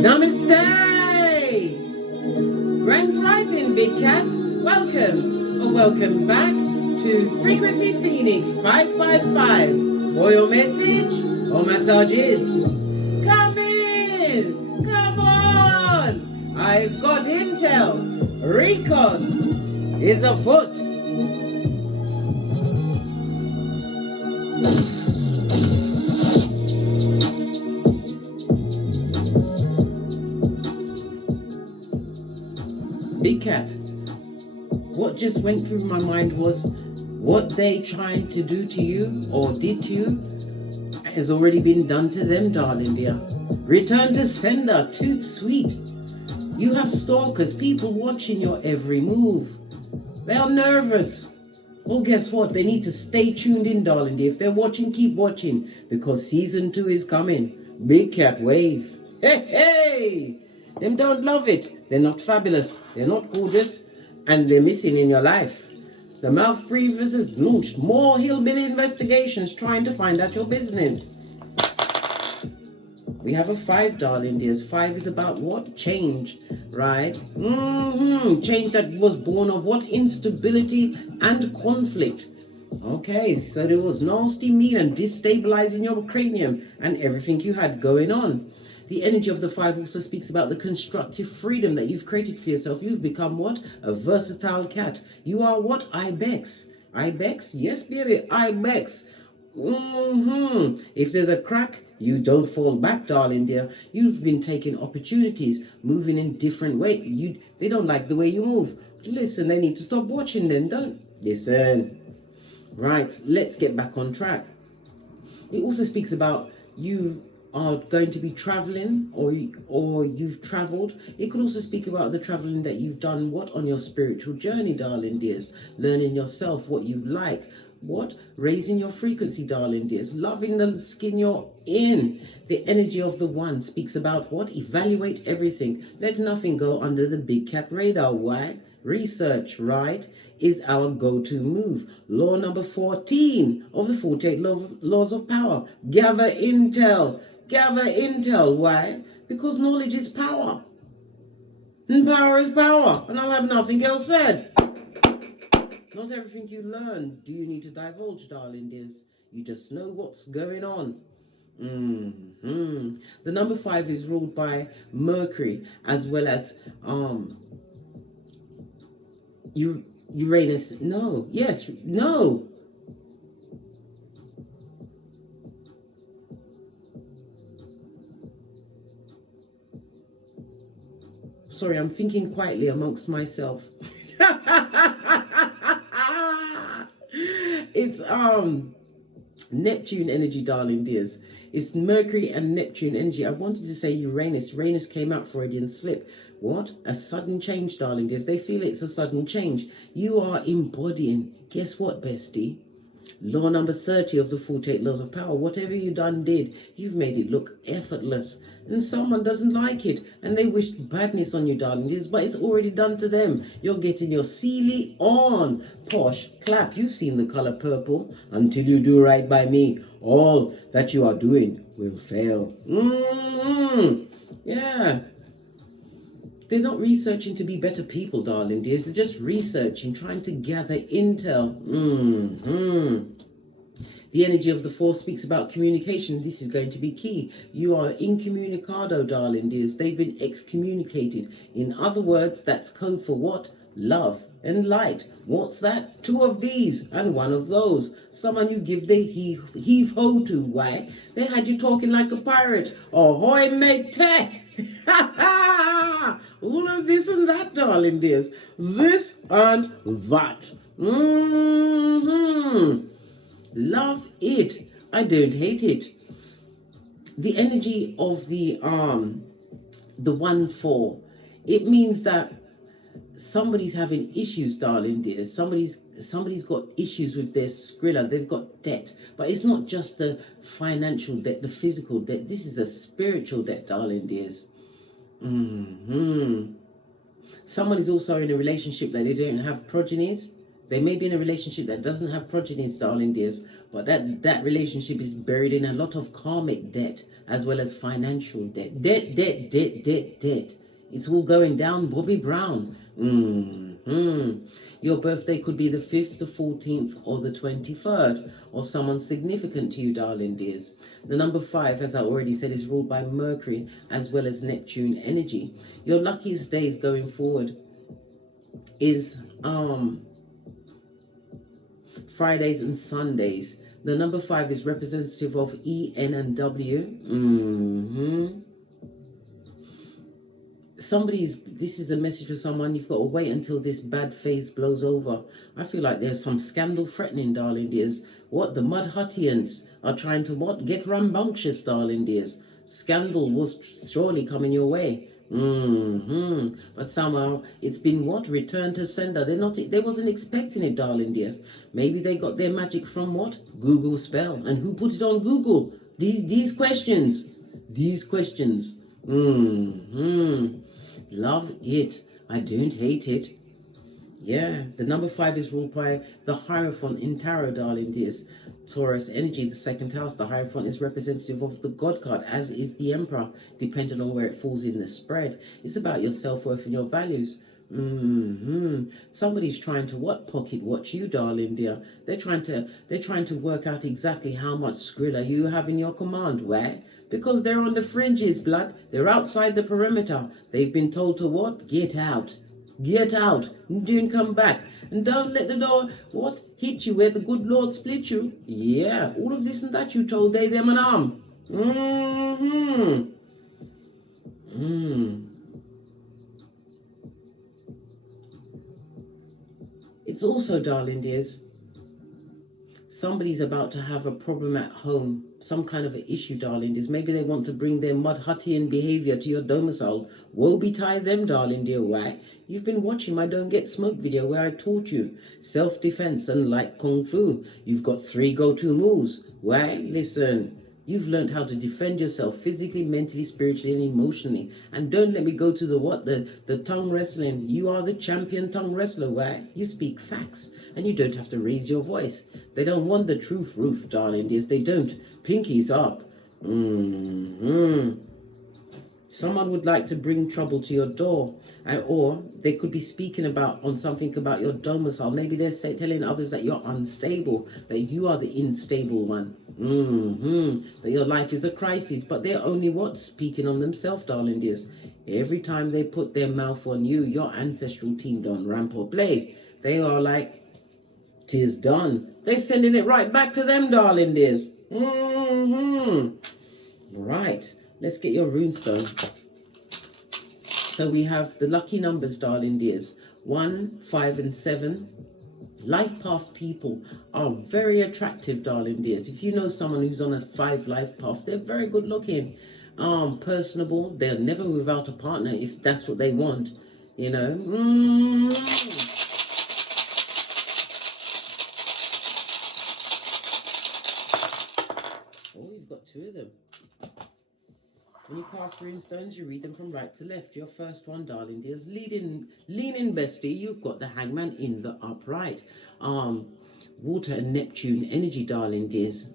Namaste! Grand Rising, Big Cat. Welcome, or welcome back to Frequency Phoenix 555. For your message or massages. Come in! Come on! I've got intel. Recon is afoot. Big Cat, what just went through my mind was what they trying to do to you or did to you has already been done to them, darling dear. Return to sender, toot sweet. You have stalkers, people watching your every move. They are nervous. Well, guess what? They need to stay tuned in, darling dear. If they're watching, keep watching, because season 2 is coming. Big Cat wave. Hey, hey! Them don't love it. They're not fabulous. They're not gorgeous. And they're missing in your life. The mouth breathers has launched more hillbilly investigations trying to find out your business. We have a 5, darling dears. 5 is about what? Change, right? Change that was born of what? Instability and conflict. Okay, so there was nasty, mean, and destabilizing your cranium and everything you had going on. The energy of the 5 also speaks about the constructive freedom that you've created for yourself. You've become what? A versatile cat. You are what? Ibex. Ibex? Yes, baby, Ibex. If there's a crack, you don't fall back, darling dear. You've been taking opportunities, moving in different ways. They don't like the way you move. Listen, they need to stop watching then, don't listen. Right, let's get back on track. It also speaks about you are going to be traveling or you've traveled. It could also speak about the traveling that you've done what on your spiritual journey, darling dears. Learning yourself, what you like. What? Raising your frequency, darling dears. Loving the skin you're in. The energy of the 1 speaks about what? Evaluate everything. Let nothing go under the Big Cat radar. Why? Research, right, is our go-to move. Law number 14 of the 48 laws of power. Gather intel. Gather intel. Why? Because knowledge is power. And power is power. And I'll have nothing else said. Not everything you learn do you need to divulge, darling dears. You just know what's going on. The number 5 is ruled by Mercury as well as Uranus. No. Yes. No. Sorry, I'm thinking quietly amongst myself. It's Neptune energy, darling dears. It's Mercury and Neptune energy. I wanted to say Uranus. Uranus came out Freudian slip. What? A sudden change, darling dears. They feel it's a sudden change. You are embodying. Guess what, bestie? Law number 30 of the 48 laws of power. Whatever you did, you've made it look effortless. And someone doesn't like it. And they wish badness on you, darling dears. But it's already done to them. You're getting your Sealy on. Posh, clap. You've seen the color purple. Until you do right by me, all that you are doing will fail. Yeah. They're not researching to be better people, darling dears. They're just researching, trying to gather intel. The energy of the 4 speaks about communication. This is going to be key. You are incommunicado, darling dears. They've been excommunicated. In other words, that's code for what? Love and light. What's that? 2 of these and 1 of those. Someone you give the heave-ho to. Why? They had you talking like a pirate. Ahoy, mate! All of this and that, darling dears. This and that. Love it. I don't hate it. The energy of the 1-4. It means that somebody's having issues, darling dears. Somebody's got issues with their skrilla. They've got debt. But it's not just the financial debt, the physical debt. This is a spiritual debt, darling dears. Someone is also in a relationship that they don't have progenies. They may be in a relationship that doesn't have progenies, darling dears, but that relationship is buried in a lot of karmic debt as well as financial debt. Debt. It's all going down, Bobby Brown. Your birthday could be the 5th, the 14th, or the 23rd, or someone significant to you, darling dears. The number 5, as I already said, is ruled by Mercury as well as Neptune energy. Your luckiest days going forward is Fridays and Sundays. The number 5 is representative of E, N, and W. This is a message for someone. You've got to wait until this bad phase blows over. I feel like there's some scandal threatening, darling dears. What? The Mudhuttians are trying to what? Get rambunctious, darling dears. Scandal was surely coming your way. But somehow it's been what? Returned to sender. They wasn't expecting it, darling dears. Maybe they got their magic from what? Google spell. And who put it on Google? These questions. Love it. I don't hate it. Yeah, the number 5 is ruled by the Hierophant in Tarot, darling dears. Taurus energy, the 2nd house. The Hierophant is representative of the God card, as is the Emperor, depending on where it falls in the spread. It's about your self-worth and your values. Somebody's trying to what? Pocket watch you, darling dear. They're trying to work out exactly how much Skrilla you have in your command. Where? Because they're on the fringes, blood. They're outside the perimeter. They've been told to what? Get out. Get out. Don't come back. And don't let the door, what? Hit you where the good Lord split you. Yeah, all of this and that you told they, them, and It's also, darling dears, somebody's about to have a problem at home, some kind of an issue, darling dears. Maybe they want to bring their Mudhuttian behavior to your domicile. Woe betide them, darling dear. Why? You've been watching my Don't Get Smoked video where I taught you self-defense and light kung fu. You've got 3 go-to moves. Why? Listen. You've learned how to defend yourself physically, mentally, spiritually, and emotionally. And don't let me go to the what? The tongue wrestling. You are the champion tongue wrestler. Why? You speak facts. And you don't have to raise your voice. They don't want the truth roof, darling dears. They don't. Pinkies up. Someone would like to bring trouble to your door, or they could be speaking on something about your domicile. Maybe they're telling others that you're unstable, that you are the unstable one, that your life is a crisis. But they're only what? Speaking on themselves, darling dears. Every time they put their mouth on you, your ancestral team don't ramp or play. They are like, 'tis done. They're sending it right back to them, darling dears. Right. Let's get your runestone. So we have the lucky numbers, darling dears. 1, 5, and 7. Life path people are very attractive, darling dears. If you know someone who's on a 5 life path, they're very good looking. Personable. They're never without a partner if that's what they want. You know. Oh, you've got 2 of them. When you cast runestones, you read them from right to left. Your first one, darling dears, leaning bestie, you've got the hangman in the upright. Water and Neptune energy, darling dears.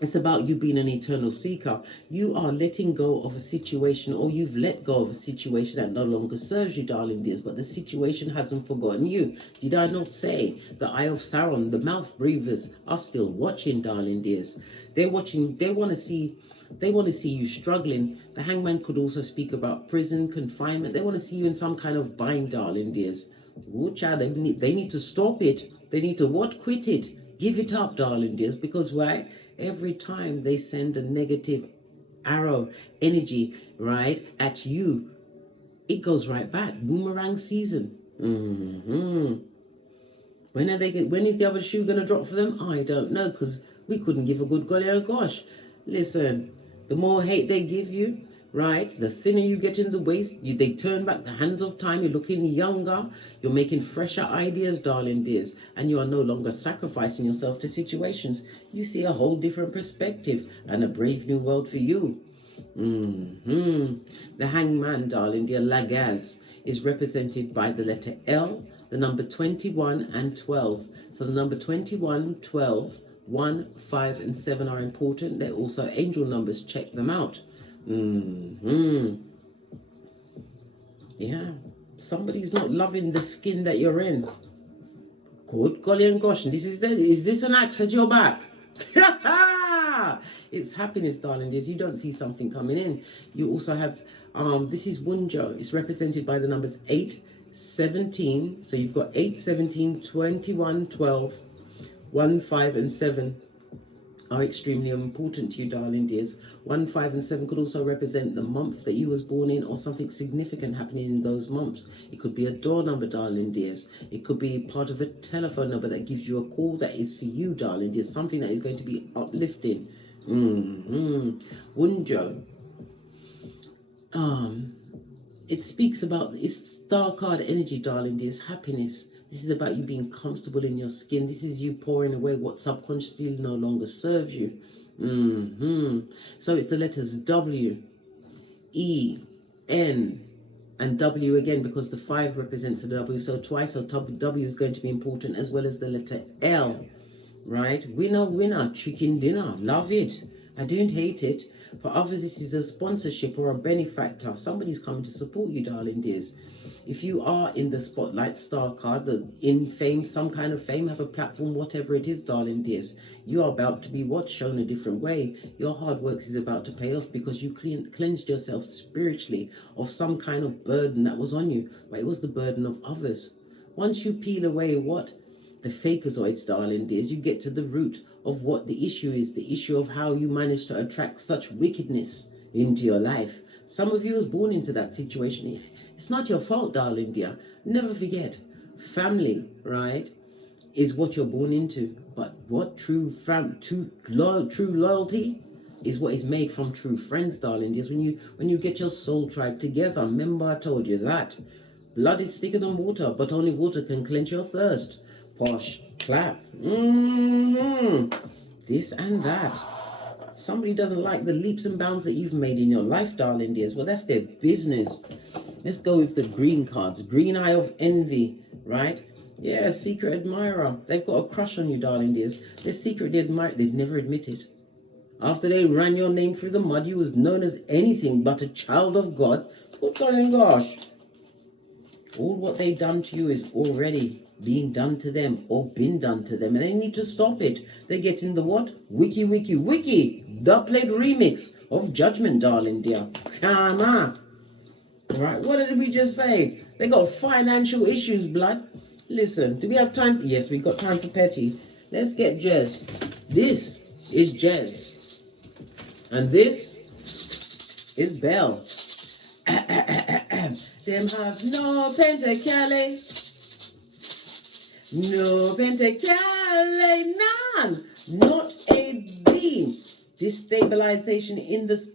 It's about you being an eternal seeker. You are letting go of a situation, or you've let go of a situation that no longer serves you, darling dears, but the situation hasn't forgotten you. Did I not say the Eye of Sauron, the mouth breathers, are still watching, darling dears? They're watching. They want to see you struggling. The hangman could also speak about prison, confinement. They want to see you in some kind of bind, darling dears. Oh, child, they need to stop it. They need to what? Quit it. Give it up, darling dears. Because why? Every time they send a negative arrow energy, right, at you, it goes right back. Boomerang season. When is the other shoe going to drop for them? I don't know, because we couldn't give a good golly oh gosh. Listen, the more hate they give you, right, the thinner you get in the waist. They turn back the hands of time. You're looking younger. You're making fresher ideas, darling dears. And you are no longer sacrificing yourself to situations. You see a whole different perspective and a brave new world for you. The hangman, darling dear, Lagaz. is represented by the letter L, the number 21 and 12. So the number 21, 12, 1, 5, and 7 are important. They're also angel numbers. Check them out. Yeah. Somebody's not loving the skin that you're in. Good golly and gosh. Is this an axe at your back? It's happiness, darling. You don't see something coming in. You also have, this is Wunjo. It's represented by the numbers 8, 17. So you've got 8, 17, 21, 12, 1, 5, and 7 are extremely important to you, darling dears. 1, 5, and 7 could also represent the month that you was born in, or something significant happening in those months. It could be a door number, darling dears. It could be part of a telephone number that gives you a call that is for you, darling dears. Something that is going to be uplifting. Wunjo. It speaks about, it's star card energy, darling dears. Happiness. This is about you being comfortable in your skin. This is you pouring away what subconsciously no longer serves you. So it's the letters W, E, N, and W again, because the 5 represents a W. So twice, so W is going to be important, as well as the letter L, right? Winner, winner, chicken dinner. Love it. I don't hate it. For others, this is a sponsorship or a benefactor. Somebody's coming to support you, darling dears. If you are in the spotlight, star card, in fame, some kind of fame, have a platform, whatever it is, darling dears, you are about to be shown a different way. Your hard work is about to pay off, because you cleansed yourself spiritually of some kind of burden that was on you, but it was the burden of others. Once you peel away the fakeazoids, darling dears, you get to the root of what the issue is, the issue of how you managed to attract such wickedness into your life. Some of you was born into that situation. It's not your fault, darling dear. Never forget, family, right, is what you're born into. But what true loyalty is what is made from true friends, darling dears. When you get your soul tribe together, remember I told you that. Blood is thicker than water, but only water can quench your thirst. Posh, clap. This and that. Somebody doesn't like the leaps and bounds that you've made in your life, darling dears. Well, that's their business. Let's go with the green cards. Green eye of envy, right? Yeah, secret admirer. They've got a crush on you, darling dears. They're secretly admired. They'd never admit it. After they ran your name through the mud, you was known as anything but a child of God. Good golly gosh. All what they done to you is already being done to them, or been done to them, and they need to stop it. They get in the what? Wiki, the played remix of Judgment, darling dear. Come on. Right, what did we just say? They got financial issues, blood. Listen, do we have time? Yes, we got time for petty. Let's get Jez. This is Jez. And this is Belle. Them have no pentacale. No pentacale, none. Not a bean. Destabilization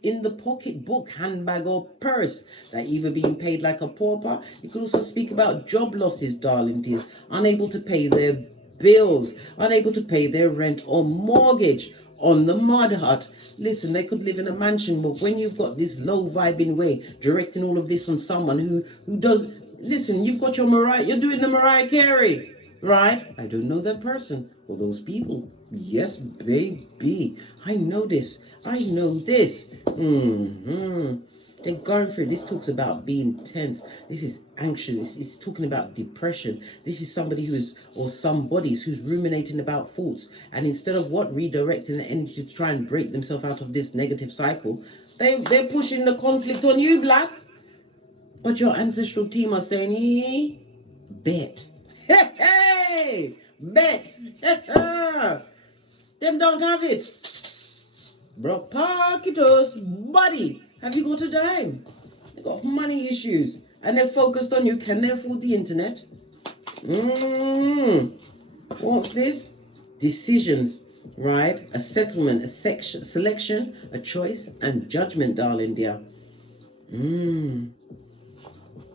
in the pocketbook, handbag, or purse. That either being paid like a pauper. You could also speak about job losses, darling dears. Unable to pay their bills, unable to pay their rent or mortgage. On the mud hut. Listen, they could live in a mansion, but when you've got this low vibing way, directing all of this on someone who does, listen, you've got you're doing the Mariah Carey, right? I don't know that person or those people. Yes, baby. I know this. They're going through. This talks about being tense. This is anxious. It's talking about depression. This is somebody who's ruminating about thoughts. And instead of redirecting the energy to try and break themselves out of this negative cycle, they're pushing the conflict on you, black. But your ancestral team are saying, bet. Hey, bet. Them don't have it. Bro, Parkitos, buddy. Have you got a dime? They've got money issues. And they're focused on you. Can they afford the internet? What's this? Decisions, right? A settlement, a selection, a choice, and judgment, darling dear.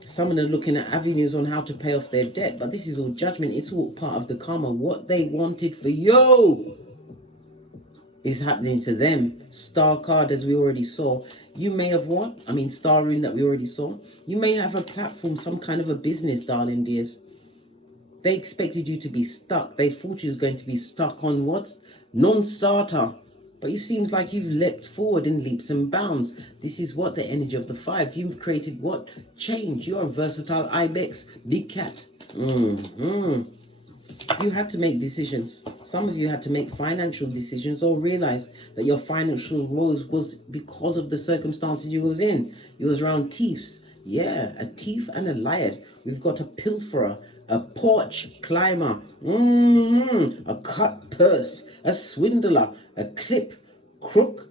Some of them are looking at avenues on how to pay off their debt. But this is all judgment. It's all part of the karma. What they wanted for you. is happening to them. Star card, as we already saw. You may have what? I mean, star rune that we already saw. You may have a platform, some kind of a business, darling dears. They expected you to be stuck. They thought you was going to be stuck on what? Non-starter. But it seems like you've leapt forward in leaps and bounds. This is what the energy of the 5. You've created what? Change. You're a versatile ibex, big cat. You had to make decisions. Some of you had to make financial decisions or realize that your financial woes was because of the circumstances you was in. You was around thieves. Yeah, a thief and a liar. We've got a pilferer, a porch climber, a cut purse, a swindler, a clip, crook,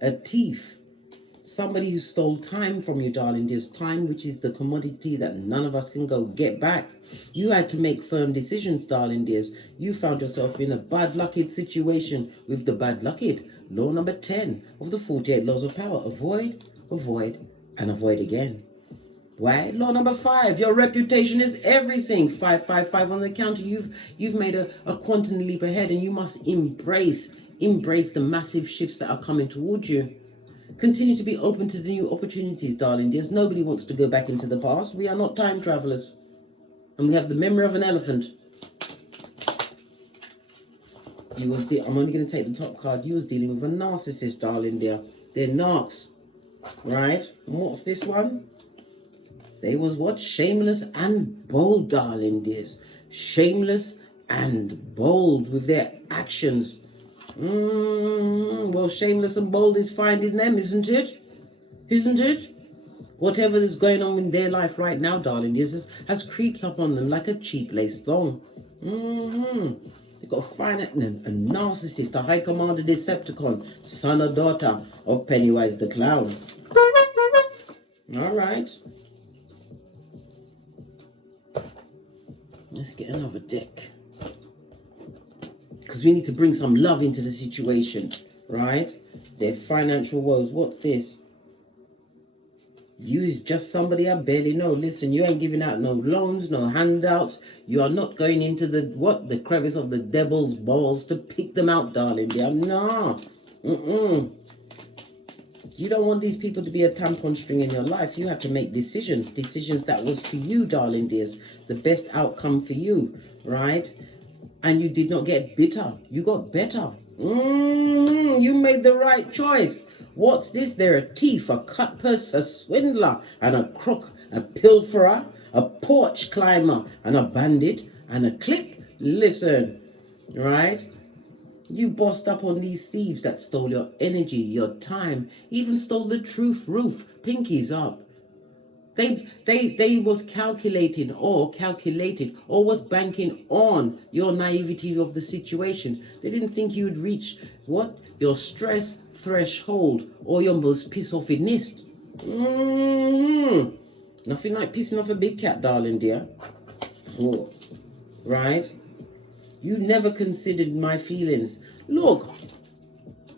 a thief. Somebody who stole time from you, darling. There's time, which is the commodity that none of us can go get back. You had to make firm decisions, darling dears. You found yourself in a bad lucked situation with the bad lucked. Law number 10 of the 48 laws of power. Avoid, avoid, and avoid again. Why? Law number 5. Your reputation is everything. 555 on the counter. You've made a quantum leap ahead, and you must embrace the massive shifts that are coming towards you. Continue to be open to the new opportunities, darling dears. Nobody wants to go back into the past. We are not time travelers. And we have the memory of an elephant. I'm only going to take the top card. You was dealing with a narcissist, darling dear. They're narcs. Right? And what's this one? They was what? Shameless and bold, darling dears. Shameless and bold with their actions. Well, shameless and bold is finding them, isn't it? Isn't it? Whatever is going on in their life right now, darling, has creeped up on them like a cheap lace thong. They've got to find a narcissist, a high commander Decepticon, son or daughter of Pennywise the Clown. All right. Let's get another deck. Because we need to bring some love into the situation, right? Their financial woes. What's this? You is just somebody I barely know. Listen, you ain't giving out no loans, no handouts. You are not going into the crevice of the devil's balls to pick them out, darling. No. You don't want these people to be a tampon string in your life. You have to make decisions that was for you, darling dears. The best outcome for you, right? And you did not get bitter. You got better. You made the right choice. What's this? They're a thief, a cut purse, a swindler, and a crook, a pilferer, a porch climber, and a bandit, and a click. Listen, right? You bossed up on these thieves that stole your energy, your time, even stole the truth roof. Pinkies up. They was calculated or was banking on your naivety of the situation. They didn't think you'd reach what? Your stress threshold or your most piss offedness. Nothing like pissing off a big cat, darling dear. Oh, right? You never considered my feelings. Look,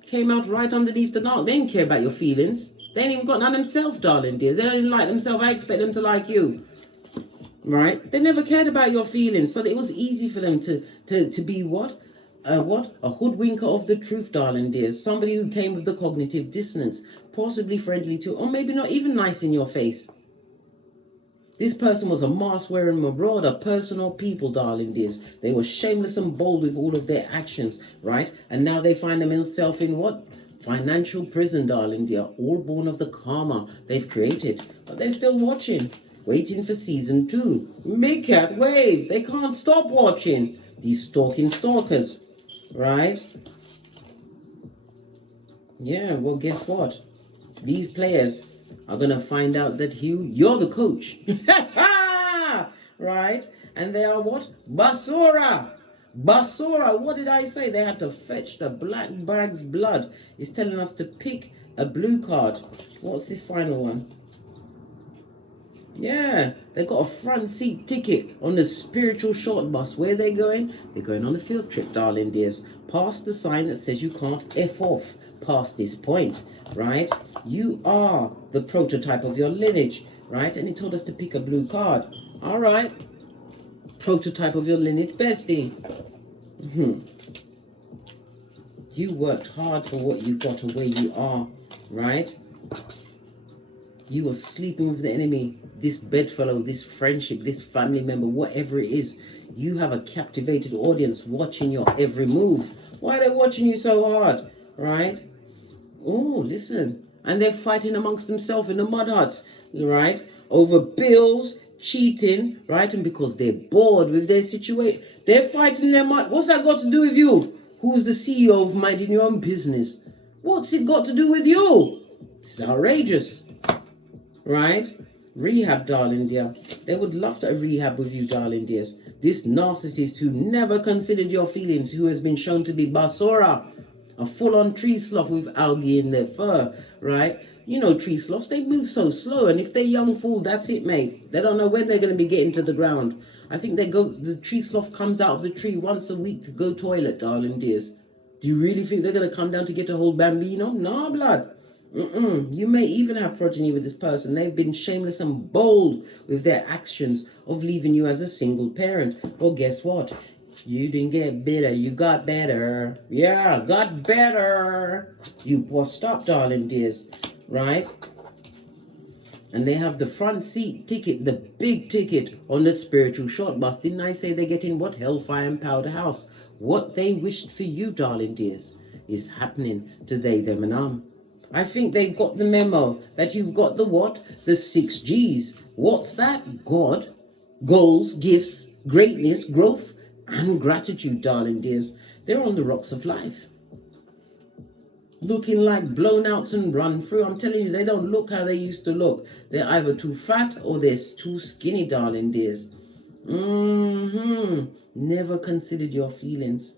came out right underneath the knock. They didn't care about your feelings. They ain't even got none themselves, darling dears. They don't even like themselves. I expect them to like you. Right? They never cared about your feelings. So it was easy for them to be what? A hoodwinker of the truth, darling dears. Somebody who came with the cognitive dissonance. Possibly friendly to, or maybe not even nice in your face. This person was a mask-wearing marauder, person or people, darling dears. They were shameless and bold with all of their actions, right? And now they find themselves in what? Financial prison, darling dear. All born of the karma they've created. But they're still watching, waiting for season 2. Big cat wave. They can't stop watching. These stalking stalkers, right? Yeah, well, guess what? These players are going to find out that you're the coach. Right? And they are what? Basura. Basura. What did I say? They had to fetch the black bag's blood. It's telling us to pick a blue card. What's this final one? Yeah, they got a front seat ticket on the spiritual short bus. Where are they going? They're going on a field trip, darling dears. Past the sign that says you can't F off past this point, right? You are the prototype of your lineage, right? And he told us to pick a blue card. All right. Prototype of your lineage, bestie. You worked hard for what you got or where you are, right? You were sleeping with the enemy, this bedfellow, this friendship, this family member, whatever it is. You have a captivated audience watching your every move. Why are they watching you so hard, right? Oh, listen. And they're fighting amongst themselves in the mud huts, right? Over bills, cheating, right? And because they're bored with their situation, they're fighting their mud. What's that got to do with you? Who's the CEO of minding your own business? What's it got to do with you? It's outrageous, right? Rehab, darling dear. They would love to rehab with you, darling dears. This narcissist who never considered your feelings, who has been shown to be basura, a full-on tree sloth with algae in their fur, right? You know tree sloths, they move so slow, and if they're young fool, that's it, mate. They don't know when they're going to be getting to the ground. I think the tree sloth comes out of the tree once a week to go toilet, darling dears. Do you really think they're going to come down to get a whole bambino? Nah, blood. You may even have progeny with this person. They've been shameless and bold with their actions of leaving you as a single parent. Well, guess what? You didn't get better. You got better. Yeah, got better. You bossed up, darling dears. Right? And they have the front seat ticket, the big ticket on the spiritual short bus. Didn't I say they're getting what? Hellfire and Powder House. What they wished for you, darling dears, is happening to they, them, and I think they've got the memo that you've got the what? The 6 G's. What's that? God, goals, gifts, greatness, growth, and gratitude, darling dears. They're on the rocks of life. Looking like blown outs and run through. I'm telling you, they don't look how they used to look. They're either too fat or they're too skinny, darling dears. Never considered your feelings.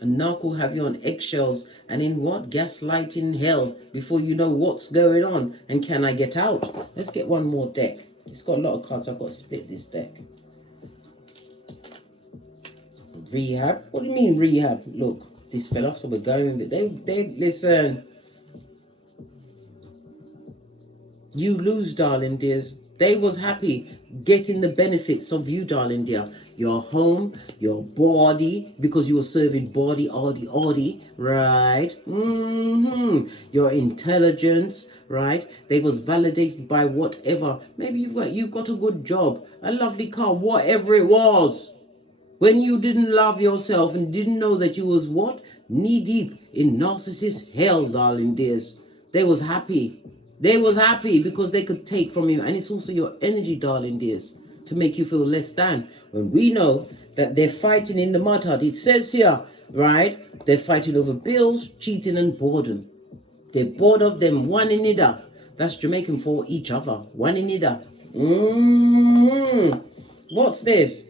And now will have you on eggshells and in what? Gaslighting hell before you know what's going on. And can I get out? Let's get one more deck. It's got a lot of cards. I've got to split this deck. Rehab? What do you mean rehab? Look, this fell off, so we're going with it. They listen. You lose, darling dears. They was happy getting the benefits of you, darling dear. Your home, your body, because you were serving body, right? Your intelligence, right? They was validated by whatever. Maybe you've got a good job, a lovely car, whatever it was. When you didn't love yourself and didn't know that you was what? Knee deep in narcissist hell, darling dears. They was happy. They was happy because they could take from you. And it's also your energy, darling dears, to make you feel less than. When we know that they're fighting in the mud hut. It says here, right? They're fighting over bills, cheating, and boredom. They're bored of them one another. That's Jamaican for each other. One another. What's this?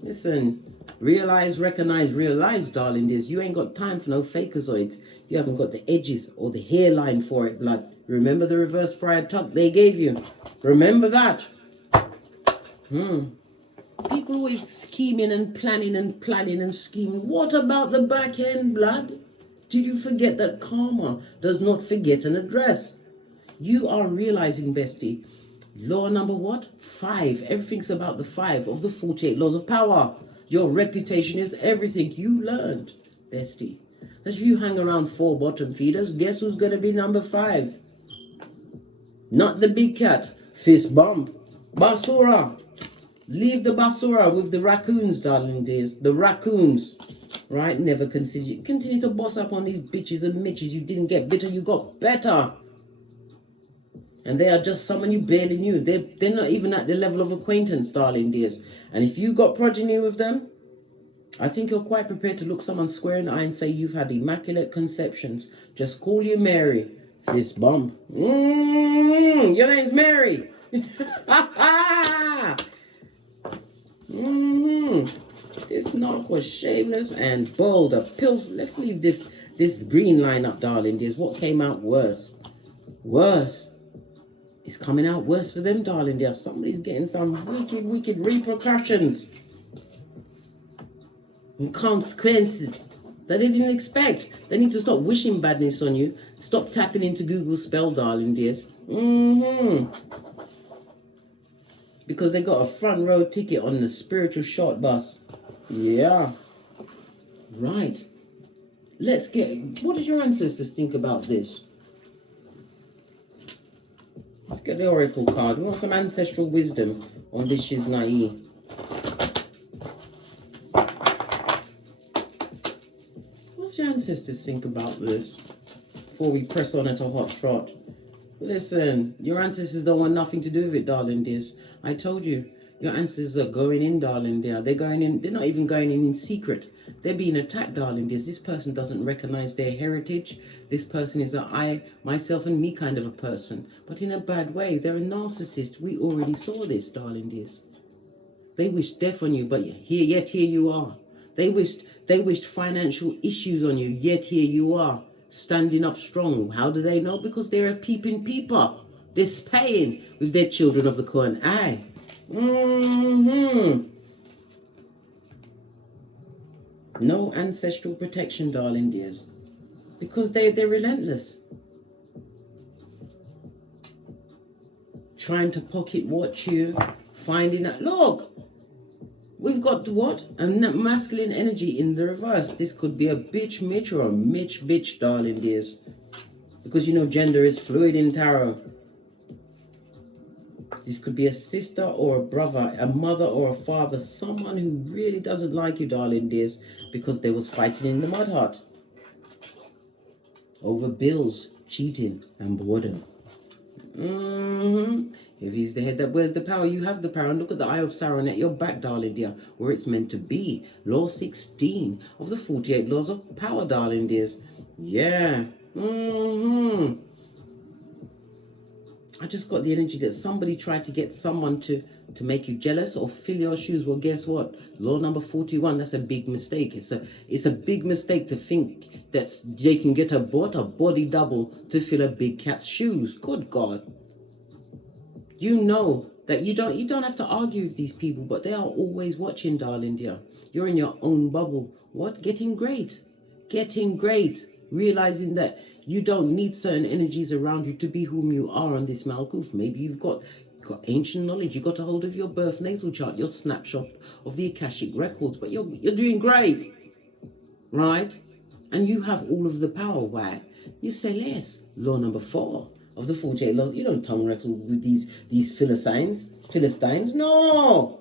Listen, realize, recognize, realize, darling dears. You ain't got time for no fakeazoids. You haven't got the edges or the hairline for it, blood. Remember the reverse fried tuck they gave you? Remember that? People always scheming and planning and scheming. What about the back end, blood? Did you forget that karma does not forget an address? You are realizing, bestie. Law number what? 5. Everything's about the 5 of the 48 laws of power. Your reputation is everything you learned, bestie. That if you hang around 4 bottom feeders, guess who's going to be number 5? Not the big cat. Fist bump. Basura. Leave the basura with the raccoons, darling dears. The raccoons. Right? Never continue to boss up on these bitches and mitches. You didn't get bitter, you got better. And they are just someone you barely knew. They're not even at the level of acquaintance, darling dears. And if you got progeny with them, I think you're quite prepared to look someone square in the eye and say you've had immaculate conceptions. Just call you Mary. Fist bump. Your name's Mary. This knock was shameless and bold. Let's leave this green line up, darling dears. What came out worse? Worse. It's coming out worse for them, darling dear. Somebody's getting some wicked repercussions and consequences that they didn't expect. They need to stop wishing badness on you. Stop tapping into Google spell, darling dears. because they got a front row ticket on the spiritual short bus. Yeah. Right. Let's get... What does your ancestors think about this? Let's get the oracle card. We want some ancestral wisdom on this Shiznai. What's your ancestors think about this? Before we press on at a hot trot. Listen, your ancestors don't want nothing to do with it, darling dears. I told you, your ancestors are going in, darling dear. They're going in, they're not even going in secret. They're being attacked, darling dears. This person doesn't recognize their heritage. This person is a I, myself and me kind of a person. But in a bad way, they're a narcissist. We already saw this, darling dears. They wished death on you, but yet here you are. They wished financial issues on you, yet here you are. Standing up strong. How do they know? Because they're a peeping peeper. They're spying with their children of the corn eye. No ancestral protection, darling dears. Because they're relentless. Trying to pocket watch you. Finding out. Look! We've got what? A masculine energy in the reverse. This could be a bitch Mitch or a Mitch bitch, darling dears. Because you know gender is fluid in tarot. This could be a sister or a brother, a mother or a father. Someone who really doesn't like you, darling dears. Because they was fighting in the mud hut. Over bills, cheating and boredom. If he's the head that wears the power, you have the power. And look at the Eye of Sauron at your back, darling dear, where it's meant to be. Law 16 of the 48 laws of power, darling dears. Yeah. I just got the energy that somebody tried to get someone to make you jealous or fill your shoes. Well, guess what? Law number 41, that's a big mistake. It's a big mistake to think that they can get a body double to fill a big cat's shoes. Good God. You know that you don't have to argue with these people, but they are always watching, darling dear. You're in your own bubble. What? Getting great. Getting great. Realizing that you don't need certain energies around you to be whom you are on this Malkuth. Maybe you've got ancient knowledge. You got a hold of your birth natal chart, your snapshot of the Akashic records, but you're doing great, right? And you have all of the power. Why? You say less. Law number 4 of the 48 laws. You don't tongue wrestle with these Philistines. No.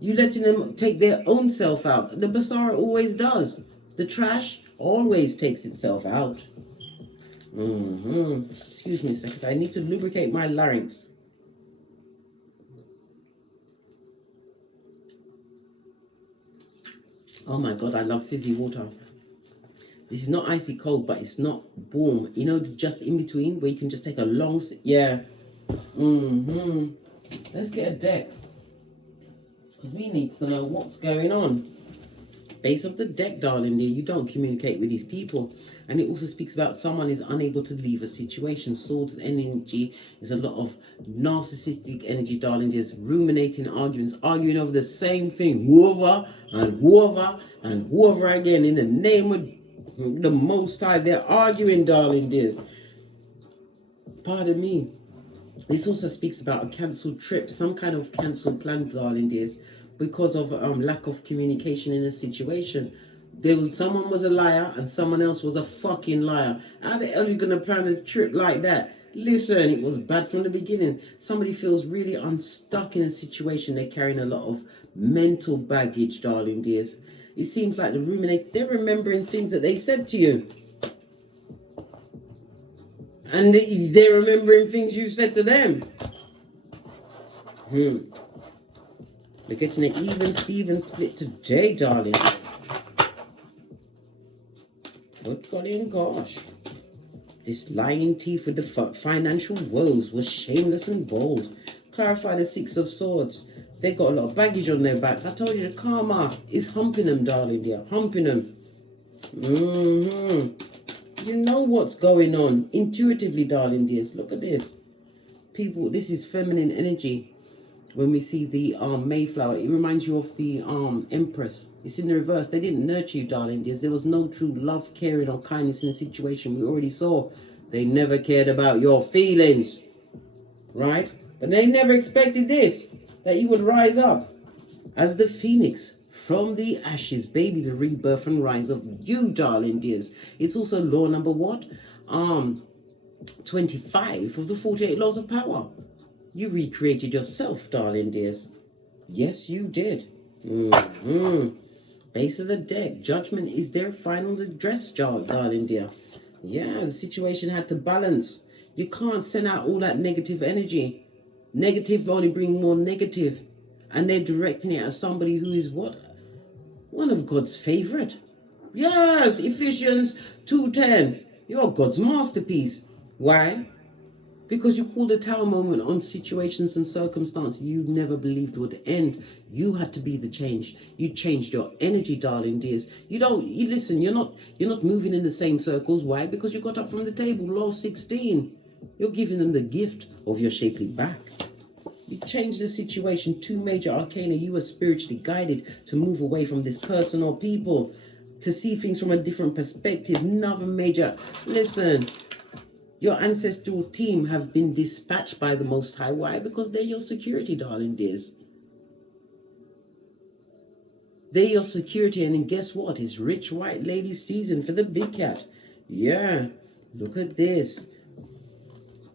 You letting them take their own self out. The Basara always does. The trash always takes itself out. Excuse me a second. I need to lubricate my larynx. Oh my God, I love fizzy water. This is not icy cold, but it's not warm. You know, just in between where you can just take a long... Yeah. Let's get a deck. Because we need to know what's going on. Base of the deck, darling dear, you don't communicate with these people. And it also speaks about someone is unable to leave a situation. Swords energy is a lot of narcissistic energy, darling dears. Ruminating arguments, arguing over the same thing. Whoever and whoever and whoever again in the name of the Most High. They're arguing, darling dears. Pardon me. This also speaks about a cancelled trip, some kind of cancelled plan, darling dears, because of lack of communication in a situation. Someone was a liar and someone else was a fucking liar. How the hell are you going to plan a trip like that? Listen, it was bad from the beginning. Somebody feels really unstuck in a situation. They're carrying a lot of mental baggage, darling dears. It seems like they're remembering things that they said to you. And they're remembering things you said to them. They're getting an even Steven split today, darling. Good golly and gosh. This lying teeth with the financial woes was shameless and bold. Clarify the 6 of Swords. They got a lot of baggage on their back. I told you the karma is humping them, darling dear. Humping them. You know what's going on intuitively, darling dears. Look at this. People, this is feminine energy. When we see the Mayflower, it reminds you of the Empress. It's in the reverse. They didn't nurture you, darling dears. There was no true love, caring, or kindness in the situation. We already saw they never cared about your feelings. Right? But they never expected this, that you would rise up as the phoenix from the ashes, baby, the rebirth and rise of you, darling dears. It's also law number what? 25 of the 48 laws of power. You recreated yourself, darling dears. Yes, you did. Base of the deck. Judgment is their final address, darling dear. Yeah, the situation had to balance. You can't send out all that negative energy. Negative only bring more negative. And they're directing it at somebody who is what? One of God's favorite. Yes, Ephesians 2:10. You're God's masterpiece. Why? Because you called a tower moment on situations and circumstances you never believed would end. You had to be the change. You changed your energy, darling dears. You listen, you're not moving in the same circles. Why? Because you got up from the table, law 16. You're giving them the gift of your shapely back. You changed the situation. 2 major arcana. You were spiritually guided to move away from this person or people, to see things from a different perspective. Another major, listen, your ancestral team have been dispatched by the Most High. Why? Because they're your security, darling dears. They're your security, and guess what? It's rich white lady season for the big cat. Yeah, look at this.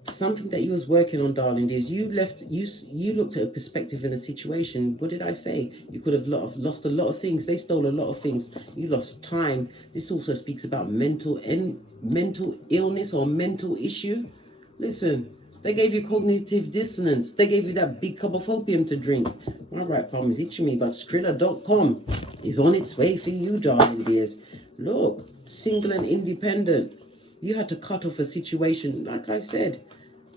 Something that you was working on, darling dears. You looked at a perspective in a situation. What did I say? You could have lost a lot of things. They stole a lot of things. You lost time. This also speaks about mental illness or mental issue. Listen, they gave you cognitive dissonance. They gave you that big cup of opium to drink. My right palm is itching me, but Skrilla.com is on its way for you, darling dears. Look, single and independent. You had to cut off a situation, like I said,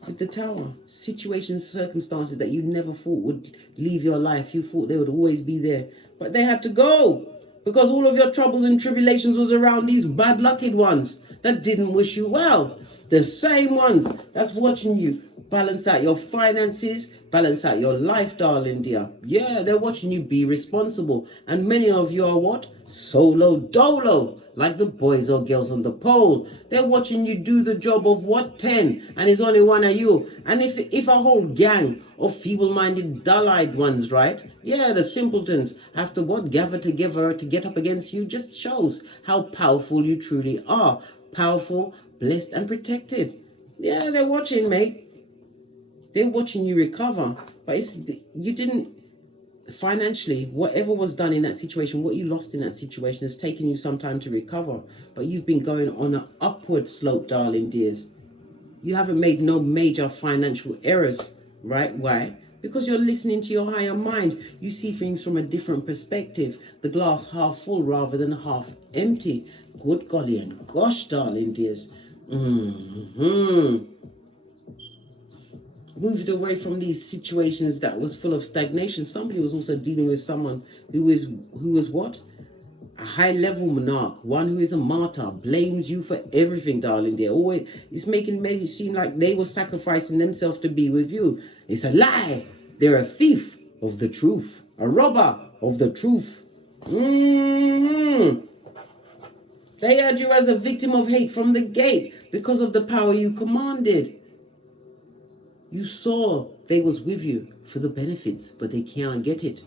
with the tower. Situations, circumstances that you never thought would leave your life. You thought they would always be there. But they had to go. Because all of your troubles and tribulations was around these bad-lucked ones that didn't wish you well. The same ones that's watching you balance out your finances, balance out your life, darling dear. Yeah, they're watching you be responsible. And many of you are what? Solo dolo, like the boys or girls on the pole. They're watching you do the job of what? 10, and it's only one of you. And if a whole gang of feeble-minded, dull-eyed ones, right? Yeah, the simpletons have to what? Gather together to get up against you, just shows how powerful you truly are. Powerful, blessed, and protected. Yeah, they're watching, mate. They're watching you recover. But you didn't, financially, whatever was done in that situation, what you lost in that situation has taken you some time to recover. But you've been going on an upward slope, darling dears. You haven't made no major financial errors, right? Why? Because you're listening to your higher mind. You see things from a different perspective. The glass half full rather than half empty. Good golly and gosh, darling dears. Moved away from these situations that was full of stagnation. Somebody was also dealing with someone who was what? A high-level monarch, one who is a martyr, blames you for everything, darling dear. Always, it's made it seem like they were sacrificing themselves to be with you. It's a lie. They're a thief of the truth, a robber of the truth. They had you as a victim of hate from the gate because of the power you commanded. You saw they was with you for the benefits, but they can't get it.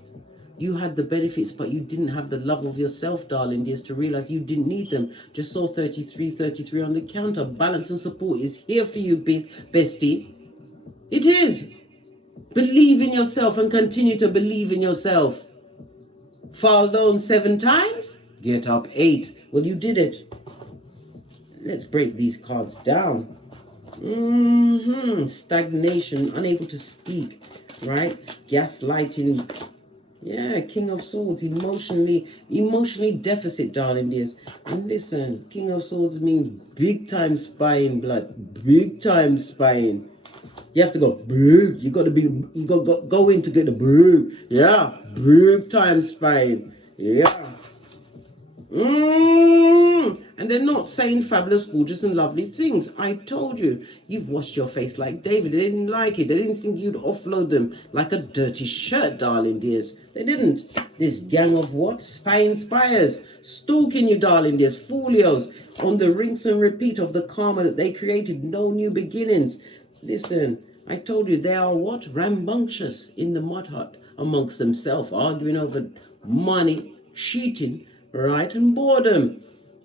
You had the benefits, but you didn't have the love of yourself, darling dears, to realize you didn't need them. Just saw 33 on the counter. Balance and support is here for you, bestie. It is. Believe in yourself and continue to believe in yourself. Fall down 7 times, get up 8. Well, you did it. Let's break these cards down. Stagnation, unable to speak, right? Gaslighting. Yeah, King of Swords, emotionally deficit, darling dears. And listen, King of Swords means big time spying, blood. Big time spying. You have to go big. You got to go in to get the big. Yeah, big time spying. Yeah. And they're not saying fabulous, gorgeous, and lovely things. I told you, you've washed your face like David. They didn't like it. They didn't think you'd offload them like a dirty shirt, darling dears. They didn't. This gang of what? Spying spires. Stalking you, darling dears. Folios. On the rinse and repeat of the karma that they created. No new beginnings. Listen, I told you they are what? Rambunctious in the mud hut amongst themselves, arguing over money, cheating, right, and boredom.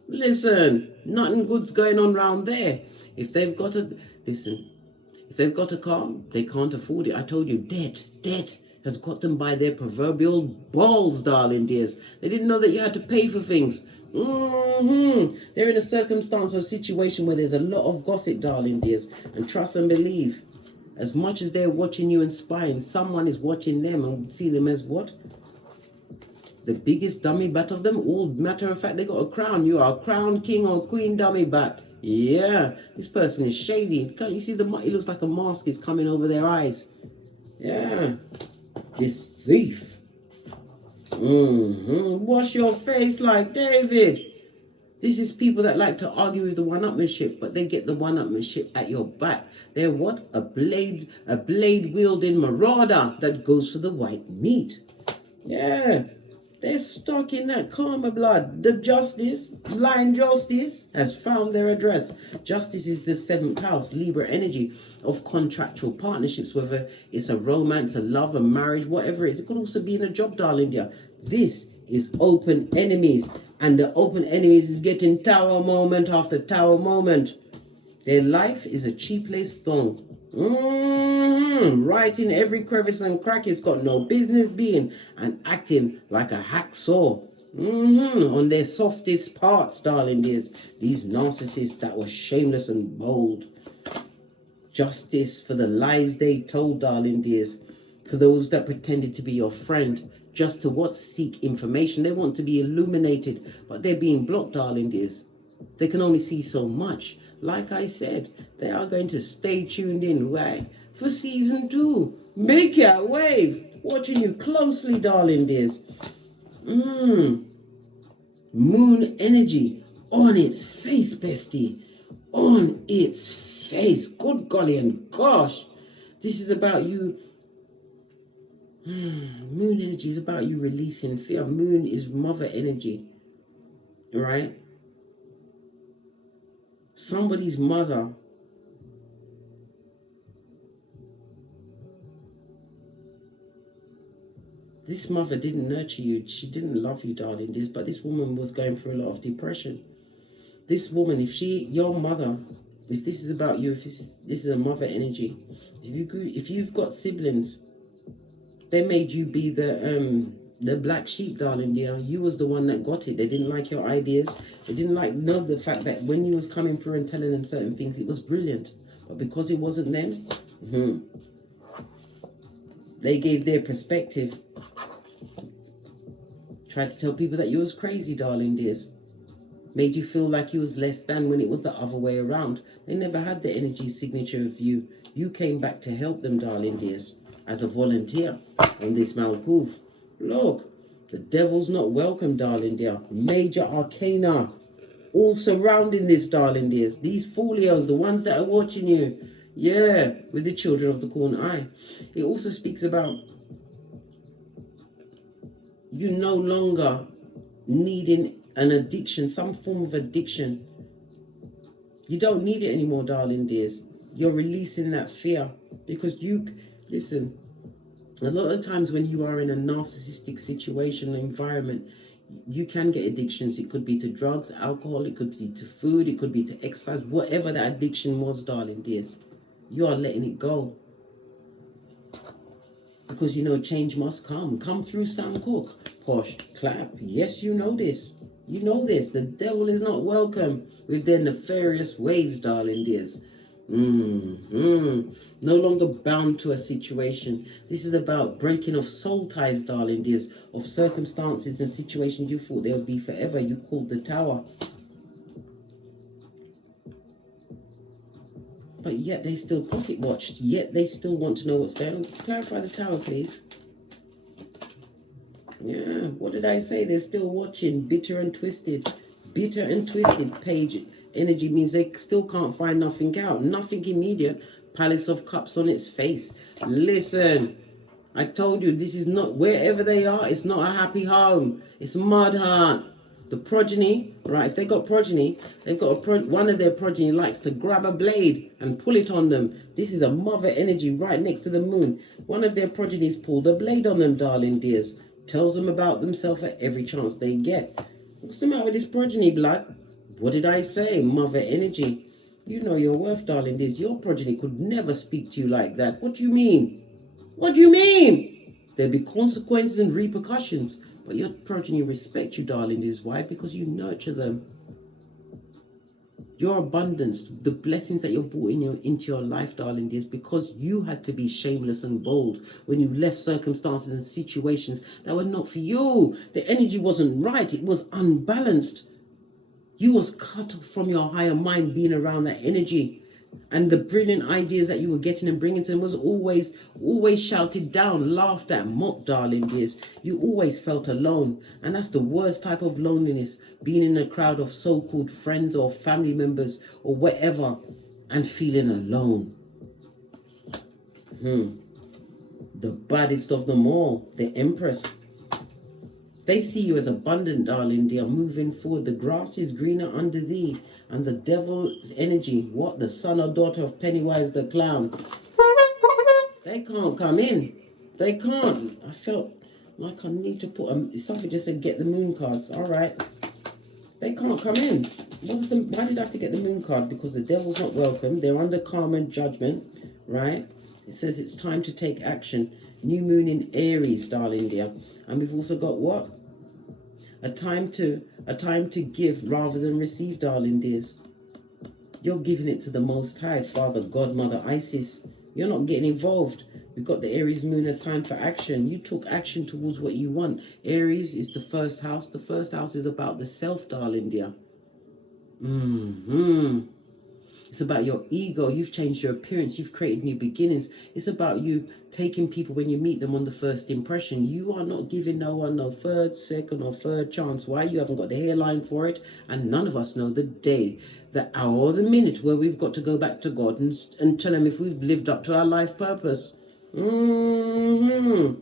Listen, nothing good's going on round there. If they've got a, listen, if they've got a car, they can't afford it. I told you, debt has got them by their proverbial balls, darling dears. They didn't know that you had to pay for things. They're in a circumstance or situation where there's a lot of gossip, darling dears. And trust and believe, as much as they're watching you and spying, someone is watching them and see them as what? The biggest dummy bat of them all. Matter of fact, they got a crown. You are a crown king or queen dummy bat. Yeah, this person is shady. Can't you see it looks like a mask is coming over their eyes. Yeah, this thief. Wash your face like David. This is people that like to argue with the one-upmanship, but they get the one-upmanship at your back. They're what? A blade-wielding marauder that goes for the white meat. Yeah, they're stuck in that karma blood. The justice, blind justice, has found their address. Justice is the 7th house, Libra energy of contractual partnerships, whether it's a romance, a love, a marriage, whatever it is. It could also be in a job, darling dear. This is open enemies. And the open enemies is getting tower moment after tower moment. Their life is a cheap lace stone. Right in every crevice and crack it's got no business being, and acting like a hacksaw. On their softest parts, darling dears. These narcissists that were shameless and bold. Justice for the lies they told, darling dears. For those that pretended to be your friend. Just to what? Seek information. They want to be illuminated, but they're being blocked, darling dears. They can only see so much. Like I said, they are going to stay tuned in. Why? For season 2. Make your wave. Watching you closely, darling dears. Moon energy on its face, bestie. On its face. Good golly and gosh. This is about you. Moon energy is about you releasing fear. Moon is mother energy. Right? Somebody's mother this mother didn't nurture you. She didn't love you, darling. But this woman was going through a lot of depression. This woman, your mother, if this is about you, if this is a mother energy, if you've got siblings, they made you be the black sheep, darling dear. You was the one that got it. They didn't like your ideas. They didn't know the fact that when you was coming through and telling them certain things, it was brilliant. But because it wasn't them, they gave their perspective. Tried to tell people that you was crazy, darling dears. Made you feel like you was less than when it was the other way around. They never had the energy signature of you. You came back to help them, darling dears, as a volunteer on this Malkuth. Look, the devil's not welcome, darling dear. Major arcana all surrounding this, darling dears. These folios, the ones that are watching you. Yeah, with the children of the corner eye. It also speaks about you no longer needing an addiction, some form of addiction. You don't need it anymore, darling dears. You're releasing that fear because listen, a lot of times when you are in a narcissistic situation or environment, you can get addictions. It could be to drugs, alcohol, it could be to food, it could be to exercise, whatever that addiction was, darling dears. You are letting it go. Because change must come. Come through Sam Cooke. Posh, clap. Yes, you know this. You know this. The devil is not welcome with their nefarious ways, darling dears. No longer bound to a situation. This is about breaking off soul ties, darling dears, of circumstances and situations you thought they would be forever. You called the tower. But yet they still pocket watched. Yet they still want to know what's going on. Clarify the tower, please. Yeah, what did I say? They're still watching. Bitter and twisted. Bitter and twisted. Page energy means they still can't find nothing out. Nothing immediate. Palace of Cups on its face. Listen, I told you this is not, wherever they are, it's not a happy home. It's a mud hut. The progeny, right? If they got progeny, they've got one of their progeny likes to grab a blade and pull it on them. This is a mother energy right next to the moon. One of their progenies pulled a blade on them, darling dears. Tells them about themselves at every chance they get. What's the matter with this progeny, blood? What did I say? Mother energy. You know your worth, darling dears. Your progeny could never speak to you like that. What do you mean? What do you mean? There'll be consequences and repercussions. But your progeny respect you, darling. This is why? Because you nurture them. Your abundance, the blessings that you're brought into your life, darling, is because you had to be shameless and bold when you left circumstances and situations that were not for you. The energy wasn't right. It was unbalanced. You was cut off from your higher mind being around that energy. And the brilliant ideas that you were getting and bringing to them was always shouted down, laughed at, mocked, darling dears. You always felt alone. And that's the worst type of loneliness, being in a crowd of so-called friends or family members or whatever and feeling alone. The baddest of them all, the empress. They see you as abundant, darling dear, moving forward. The grass is greener under thee. And the devil's energy, what? The son or daughter of Pennywise the clown. They can't come in. They can't. I felt like I need to put something just to get the moon cards. All right. They can't come in. Why did I have to get the moon card? Because the devil's not welcome. They're under karma and judgment, right? It says it's time to take action. New moon in Aries, darling dear. And we've also got what? A time to give rather than receive, darling dears. You're giving it to the Most High, Father, God, Mother, Isis. You're not getting involved. We've got the Aries moon, a time for action. You took action towards what you want. Aries is the first house. The first house is about the self, darling dear. It's about your ego. You've changed your appearance. You've created new beginnings. It's about you taking people when you meet them on the first impression. You are not giving no one no third, second, or third chance. Why? You haven't got the hairline for it. And none of us know the day, the hour, or the minute where we've got to go back to God and tell him if we've lived up to our life purpose. You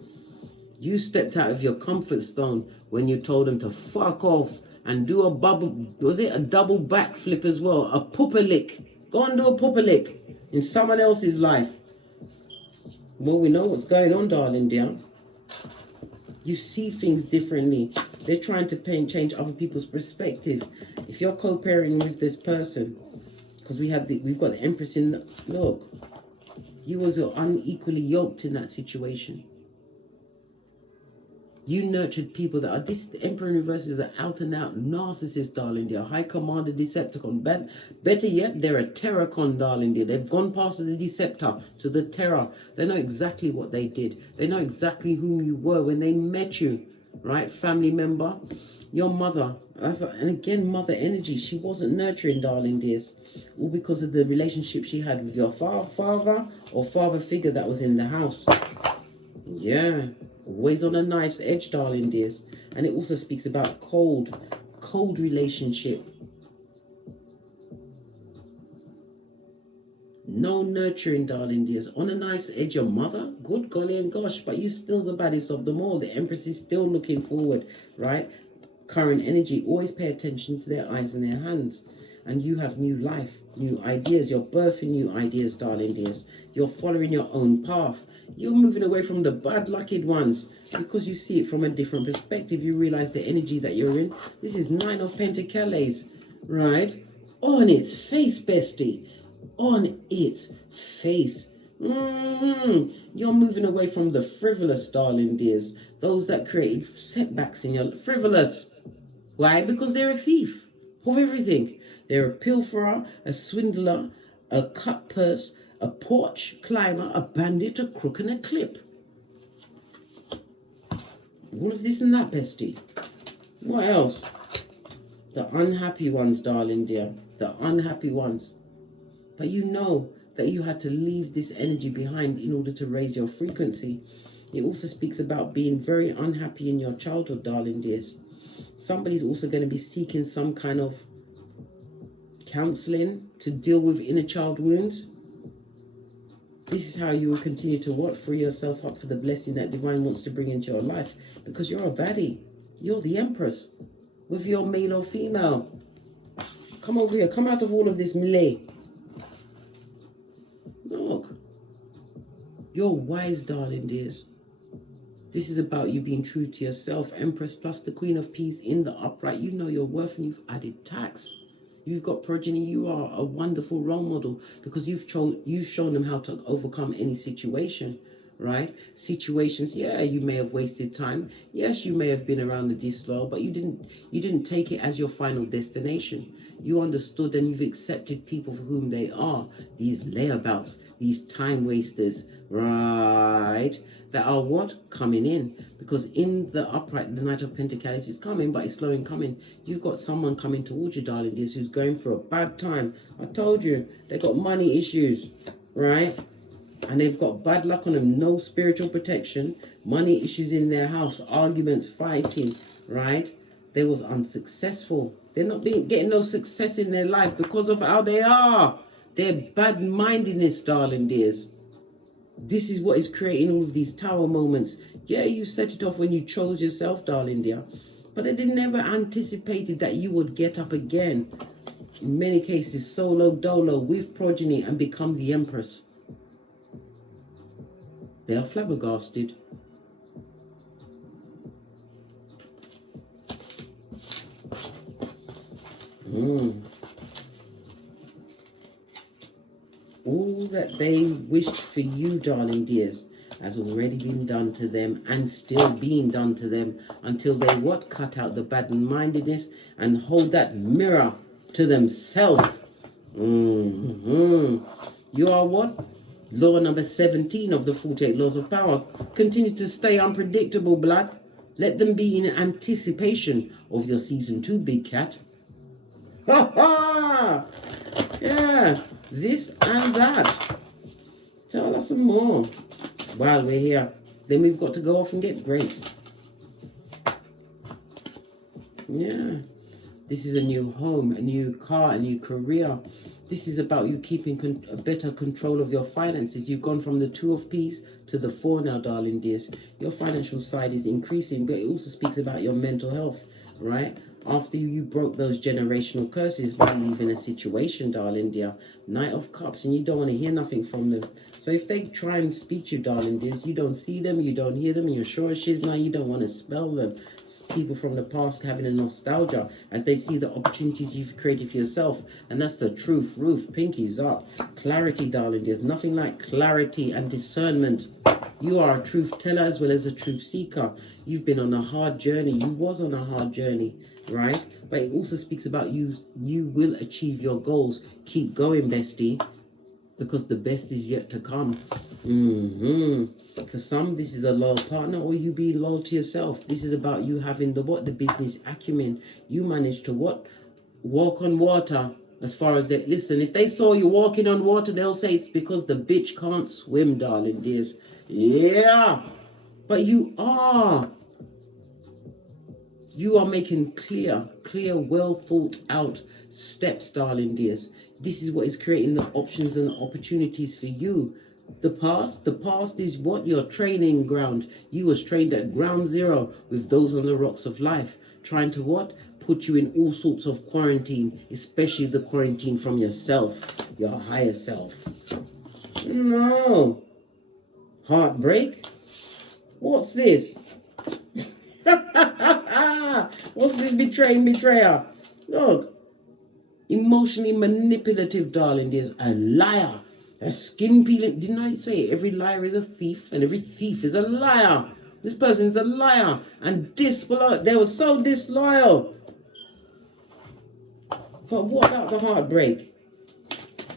stepped out of your comfort zone when you told him to fuck off and do a double backflip as well? A pooper lick. Go and do a pooper lick in someone else's life. Well, we know what's going on, darling dear. You see things differently. They're trying to change other people's perspective. If you're co-parenting with this person, because we've got the empress in, look, you was unequally yoked in that situation. You nurtured people that are, this Emperor in Reverse is an out and out narcissist, darling dear. High Commander Decepticon. Better yet, they're a Terracon, darling dear. They've gone past the Deceptor to the Terror. They know exactly what they did. They know exactly whom you were when they met you, right? Family member, your mother. And again, mother energy. She wasn't nurturing, darling dears. All because of the relationship she had with your father or father figure that was in the house. Yeah. Always on a knife's edge, darling dears. And it also speaks about cold relationship. No nurturing, darling dears. On a knife's edge, your mother, good golly and gosh, but you're still the baddest of them all. The Empress is still looking forward, right? Current energy, always pay attention to their eyes and their hands. And you have new life, new ideas. You're birthing new ideas, darling dears. You're following your own path. You're moving away from the bad lucky ones because you see it from a different perspective. You realize the energy that you're in. This is 9 of Pentacles, right? On its face, bestie. On its face. You're moving away from the frivolous, darling dears. Those that create setbacks in your frivolous. Why? Because they're a thief of everything. They're a pilferer, a swindler, a cut purse, a porch climber, a bandit, a crook, and a clip. All of this and that, bestie. What else? The unhappy ones, darling dear. The unhappy ones. But you know that you had to leave this energy behind in order to raise your frequency. It also speaks about being very unhappy in your childhood, darling dears. Somebody's also going to be seeking some kind of counseling to deal with inner child wounds. This is how you will continue to what? Free yourself up for the blessing that divine wants to bring into your life. Because you're a baddie. You're the empress. whether you're male or female. Come over here. Come out of all of this melee. Look. You're wise, darling dears. This is about you being true to yourself. Empress plus the Queen of Peace in the upright. You know your worth and you've added tax. You've got progeny. You are a wonderful role model because you've shown them how to overcome any situation, right? Situations, yeah, you may have wasted time. Yes, you may have been around the disloyal, but you didn't take it as your final destination. You understood and you've accepted people for whom they are. These layabouts, these time wasters, right? That are what? Coming in. Because in the upright, the Knight of Pentacles is coming, but it's slow in coming. You've got someone coming towards you, darling dears, who's going through a bad time. I told you, they got money issues, right? And they've got bad luck on them. No spiritual protection. Money issues in their house. Arguments, fighting, right? They was unsuccessful. They're not getting no success in their life because of how they are. Their bad-mindedness, darling dears. This is what is creating all of these tower moments. Yeah, you set it off when you chose yourself, darling dear. But they never anticipated that you would get up again. In many cases, solo dolo with progeny and become the empress. They are flabbergasted. All that they wished for you, darling dears, has already been done to them and still being done to them until they what? Cut out the bad-mindedness and hold that mirror to themselves. You are what? Law number 17 of the 48 laws of power. Continue to stay unpredictable, blood. Let them be in anticipation of your season 2, big cat. Ha ha! Yeah, this and that. Tell us some more while we're here. Then we've got to go off and get great. Yeah. This is a new home, a new car, a new career. This is about you keeping a better control of your finances. You've gone from the 2 of Peace to the 4 now, darling dears. Your financial side is increasing, but it also speaks about your mental health, right? After you broke those generational curses by leaving a situation, darling dear. Knight of Cups, and you don't want to hear nothing from them. So if they try and speak to you, darling dears, you don't see them, you don't hear them, and you're sure as shiz now, you don't want to spell them. It's people from the past having a nostalgia as they see the opportunities you've created for yourself. And that's the truth. Roof, pinkies up. Clarity, darling dears. Nothing like clarity and discernment. You are a truth teller as well as a truth seeker. You've been on a hard journey. You was on a hard journey, right? But it also speaks about you will achieve your goals. Keep going, bestie, because the best is yet to come. For some, this is a loyal partner, or you being loyal to yourself. This is about you having the business acumen. You manage to walk on water. As far as that, listen, if they saw you walking on water, they'll say it's because the bitch can't swim, darling dears. Yeah, but you are making clear, well thought out steps, darling dears. This is what is creating the options and the opportunities for you. The past is what? Your training ground. You was trained at ground zero with those on the rocks of life, trying to what? Put you in all sorts of quarantine, especially the quarantine from yourself, your higher self. No. Heartbreak? What's this? What's this betrayer? Look. Emotionally manipulative, darling dears. A liar. A skin peeling. Didn't I say every liar is a thief and every thief is a liar? This person is a liar and disloyal. They were so disloyal. But what about the heartbreak?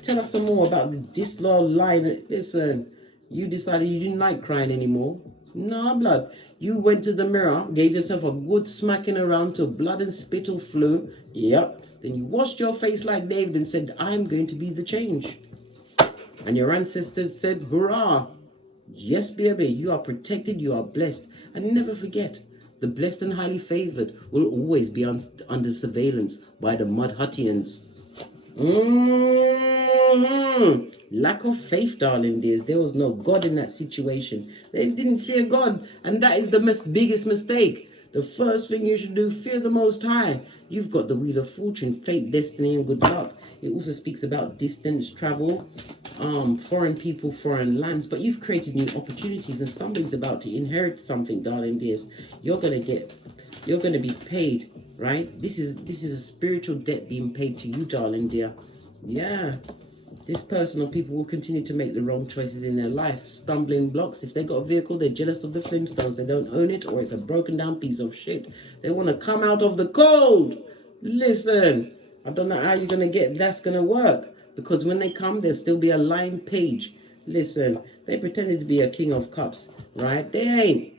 Tell us some more about the disloyal line. Listen, you decided you didn't like crying anymore. Nah, blood. You went to the mirror, gave yourself a good smacking around till blood and spittle flew. Yep. Then you washed your face like David and said, I'm going to be the change. And your ancestors said, hurrah. Yes, baby, you are protected, you are blessed. And never forget, the blessed and highly favored will always be under surveillance by the Mudhuttians. Lack of faith, darling dears. There was no God in that situation. They didn't fear God. And that is the biggest mistake. The first thing you should do, fear the Most High. You've got the Wheel of Fortune, fate, destiny, and good luck. It also speaks about distance, travel, foreign people, foreign lands. But you've created new opportunities, and somebody's about to inherit something, darling dears. You're gonna be paid, right? This is a spiritual debt being paid to you, darling dear. Yeah. This person or people will continue to make the wrong choices in their life. Stumbling blocks. If they got a vehicle, they're jealous of the Flintstones. They don't own it, or it's a broken down piece of shit. They want to come out of the cold. Listen, I don't know how you're going to get that's going to work. Because when they come, there'll still be a lined page. Listen, they pretended to be a king of cups, right? They ain't.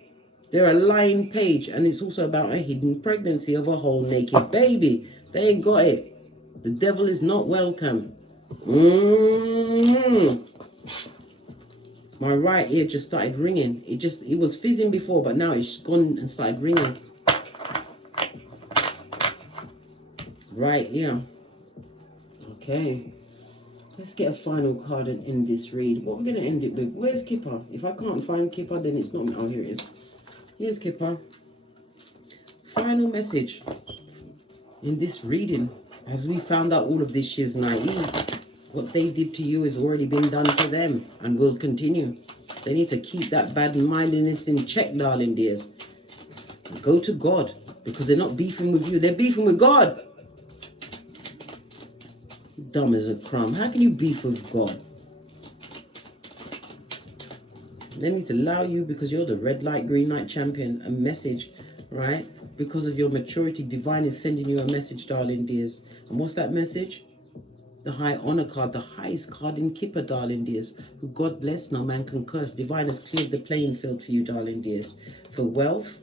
They're a lying page. And it's also about a hidden pregnancy of a whole naked baby. They ain't got it. The devil is not welcome. My right ear just started ringing. It was fizzing before, but now it's gone and started ringing. Right ear. Okay. Let's get a final card and end this read. What we're going to end it with. Where's Kipper? If I can't find Kipper, then it's not me. Oh, here it is. Here's Kipper. Final message in this reading. As we found out all of this shiz naive, what they did to you has already been done to them and will continue. They need to keep that bad-mindedness in check, darling dears. Go to God, because they're not beefing with you. They're beefing with God. Dumb as a crumb. How can you beef with God? They need to allow you, because you're the red light, green light champion, a message, right? Because of your maturity, divine is sending you a message, darling dears. And what's that message? The high honor card, the highest card in Kipper, darling dears. Who God bless, no man can curse. Divine has cleared the playing field for you, darling dears. For wealth.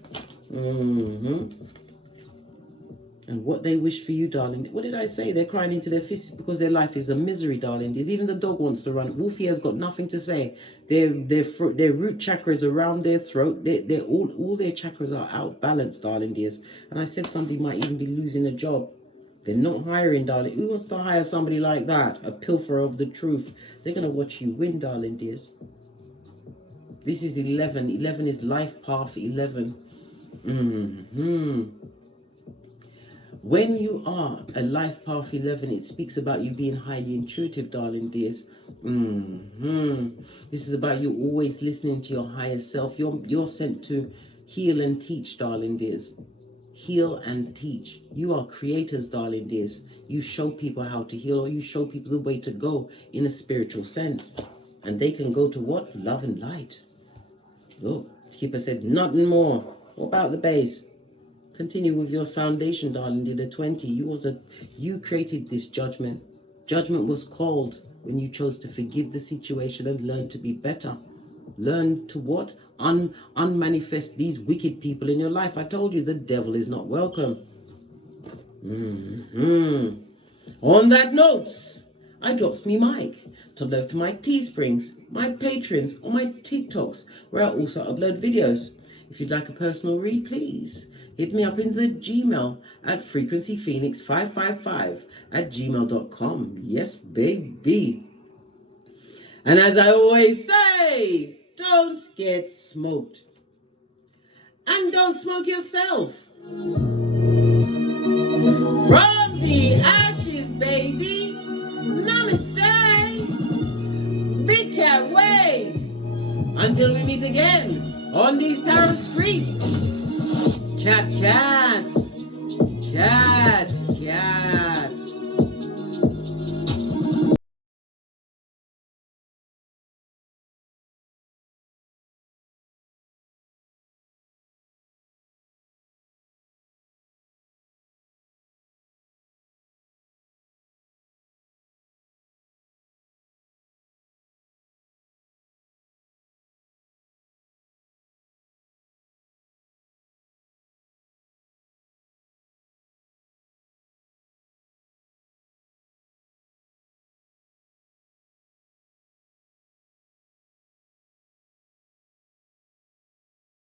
And what they wish for you, darling. What did I say? They're crying into their fists because their life is a misery, darling dears. Even the dog wants to run. Wolfie has got nothing to say. Their root chakra is around their throat. All their chakras are out balanced, darling dears. And I said somebody might even be losing a job. They're not hiring, darling. Who wants to hire somebody like that? A pilferer of the truth. They're going to watch you win, darling dears. This is 11. 11 is life path 11. When you are a life path 11, it speaks about you being highly intuitive, darling dears. This is about you always listening to your higher self. You're sent to heal and teach, darling dears. Heal and teach. You are creators, darling dears. You show people how to heal, or you show people the way to go in a spiritual sense. And they can go to what? Love and light. Oh, Skipper said, nothing more. What about the base? Continue with your foundation, darling dear. The 20. You created this judgment. Judgment was called when you chose to forgive the situation and learn to be better. Learn to what? Unmanifest these wicked people in your life. I told you the devil is not welcome. On that note, I drops me mic to love my Teesprings, my patrons, or my TikToks, where I also upload videos. If you'd like a personal read, please hit me up in the Gmail at frequencyphoenix555@gmail.com. Yes, baby. And as I always say, don't get smoked. And don't smoke yourself. From the ashes, baby. Namaste. Big cat wave. Until we meet again on these tarot streets. Chat, chat. Chat.